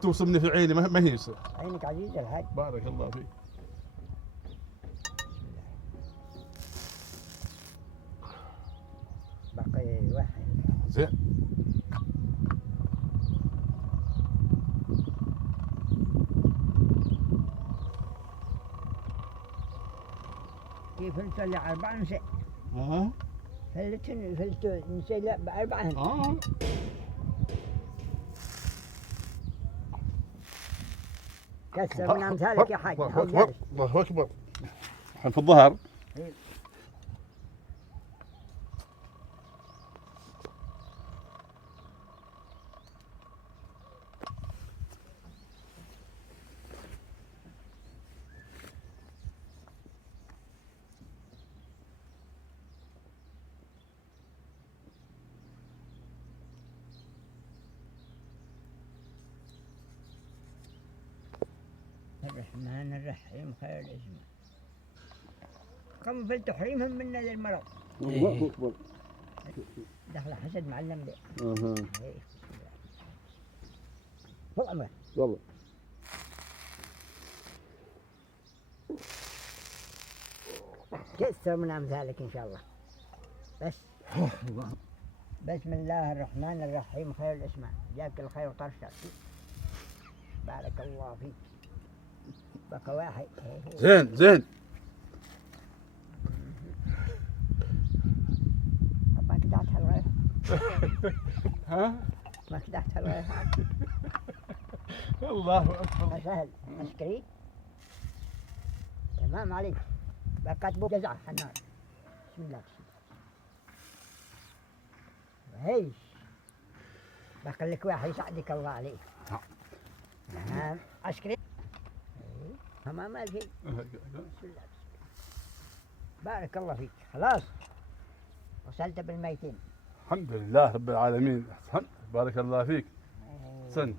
توصمني في عيني ما هي يصير. عينك عزيز الحاج. بارك الله فيك. بقي واحد. زين. كيف نصلي 4 نساء؟ فلت نساء لا ب4. كسر من أمثالك يا حاج. الله أكبر الله أكبر. الحين في الظهر. الرحمن الرحيم خير الاسم. كم في تحريمهم من هذا المرض. الله أكبر. دخل حسد معلم به. فوق أمره. يلا. كسر من أمثالك إن شاء الله. بس. بسم الله الرحمن الرحيم خير الاسماء. جاك الخير وطرشك. بارك الله فيك. بقى واحد. زين زين. ما كدحت هالغير. ها؟ ما كدحت هالغير. الله أكبر. ما سهل. أشكري. تمام عليك. بكاتبه جزع حنان. بسم الله. هيش. بخليك واحد يساعدك الله عليك. نعم. أشكري. تمام ما في. بسم الله. بارك الله فيك. خلاص. وصلت بالميتين. الحمد لله رب العالمين. أحسن. بارك الله فيك. أحسنت.